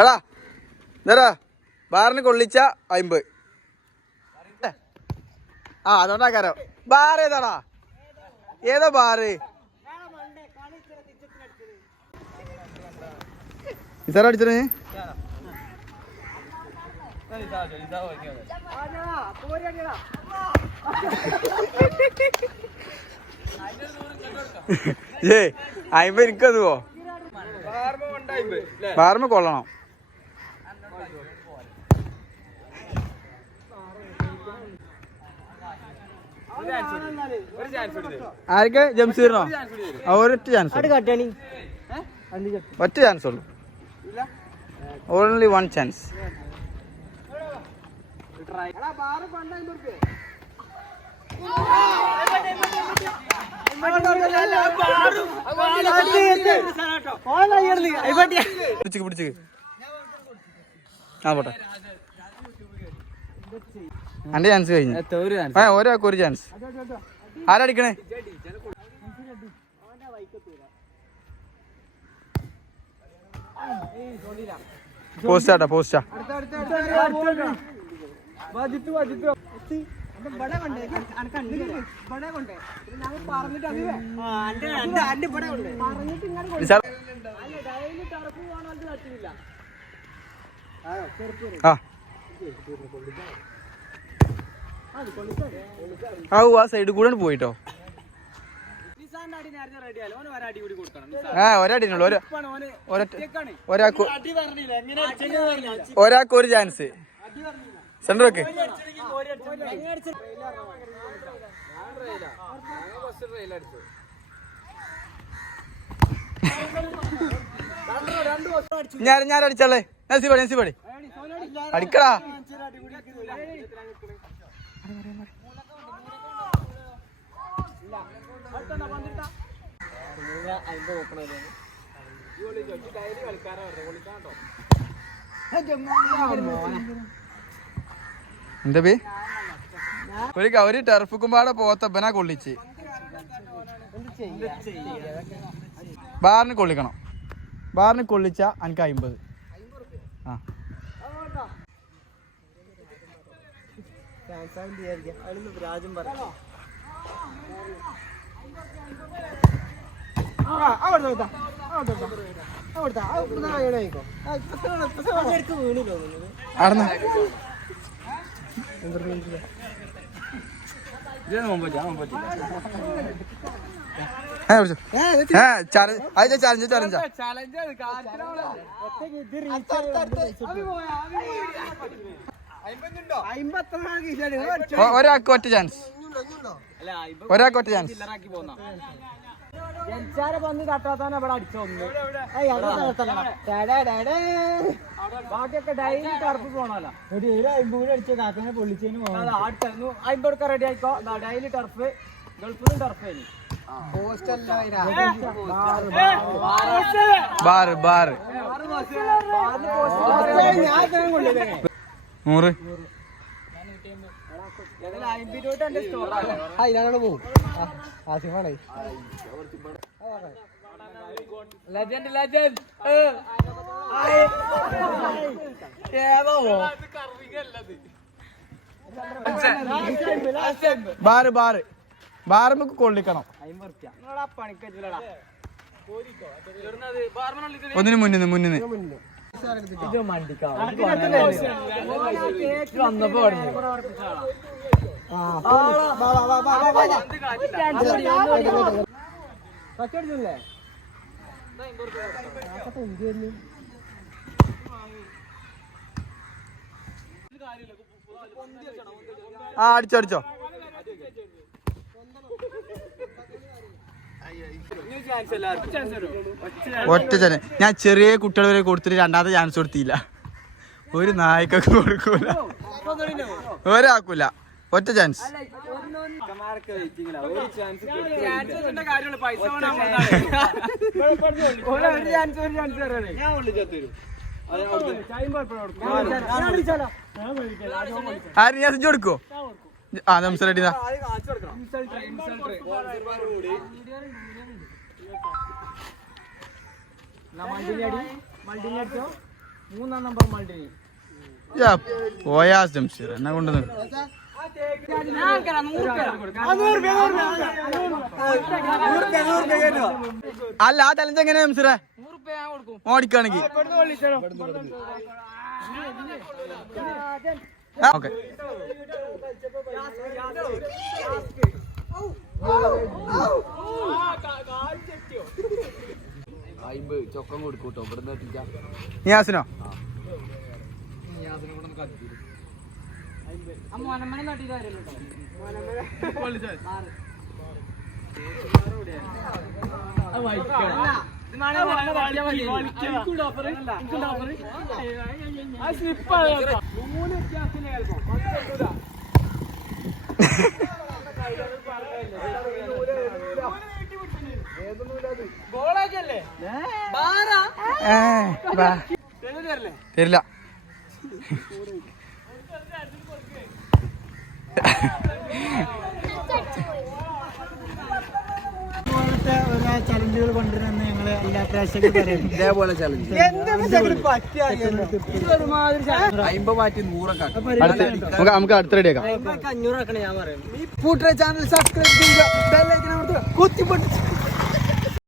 എടാ എന്താ ബാറിന് കൊള്ളിച്ച 50. ആ അതുകൊണ്ടാക്കാരോ. ബാർ ഏതാടാ? ഏതാ ബാറ്? ഇതാ അടിച്ചത്? ഏ 50 എനിക്കത് പോ. ബാർമ കൊള്ളണം. ആർക്ക്? ജംസീറിനോ? ഒരൊറ്റ ചാൻസ്, ഒറ്റ ചാൻസ് ഉള്ളു. Only one chance. പിടിച്ച് ആ പോട്ടെ. എന്റെ ചാൻസ് കഴിഞ്ഞു. ഒരാൾക്ക് ഒരു ചാൻസ്. ആരടിക്കണേ? പോസ്റ്റാ പോസ്റ്റാ. ആ സൈഡിൽ കൂടെ പോയിട്ടോ. ഒരടിനുള്ളൂ. ഒരാൾക്ക് ഒരു ചാൻസ്. സെന്റർ വെക്ക്. ഞാൻ അടിച്ചാളേ. നസീബടി അടിക്കടാ. എന്താ പേ? ഒരു ടെർഫുക്കുമ്പാടെ പോത്തപ്പനാ കൊള്ളിച്ച്. ബാറിന് കൊള്ളിക്കണം. ബാറിന് കൊള്ളിച്ച എനിക്ക് 50. ആ ഒരാൾക്ക് ഒറ്റ ചാൻസ്. ഒരാൾക്ക് ഒറ്റ ചാൻസ്. ബാക്കിയൊക്കെ ഡെയിലി ടർഫ് പോണല്ലോ. ഒരു 50 അടിച്ച കാക്കനെ പൊള്ളിച്ചതിന് 50 റെഡി ആയിക്കോ. ഡെയിലി ടർഫ്, ഗൾഫിലും ടർഫ്. ബാറ് 100. ബാറ് നമുക്ക് കൊള്ളിക്കണം. ഒന്നിന് മുന്നിന്ന് അടിച്ചോ. ഒറ്റ ചാൻസ്. ഞാൻ ചെറിയ കുട്ടികൾ വരെ കൊടുത്തിട്ട് രണ്ടാമത്തെ ചാൻസ് കൊടുത്തില്ല. ഒരു നായ്ക്കൊക്കെ കൊടുക്കൂല, ഒരാക്കൂല. ഒറ്റ ചാൻസ്. ആര് ഞാൻ സ്വിച്ച് കൊടുക്കോ? ആ നംസറടി 3-ാം നമ്പർ മൾട്ടിനി പോയാ ജംഷീർ എന്നെ കൊണ്ട് അല്ല ആ ചലഞ്ച് എങ്ങനെയാ ജംഷീറെ ഓടിക്കാണെങ്കിൽ ഓക്കെ ചൊക്കം കൊടുക്കൂട്ടോ ഇവിടുന്ന് നിയാസിനോ തരില്ല ചലഞ്ചുകൾ കൊണ്ടുവരുന്ന ഞങ്ങള് എല്ലാ പ്രേക്ഷകരും ഇതേപോലെ ചലഞ്ച് 50 മാറ്റി 100 നമുക്ക് അടുത്ത റെഡി ആക്കാം 500 ഞാൻ പറയാം. ചാനൽ സബ്സ്ക്രൈബ് ചെയ്യുക, ബെൽ ഐക്കൺ അമർത്തുക, കുത്തി പൊട്ടിച്ച്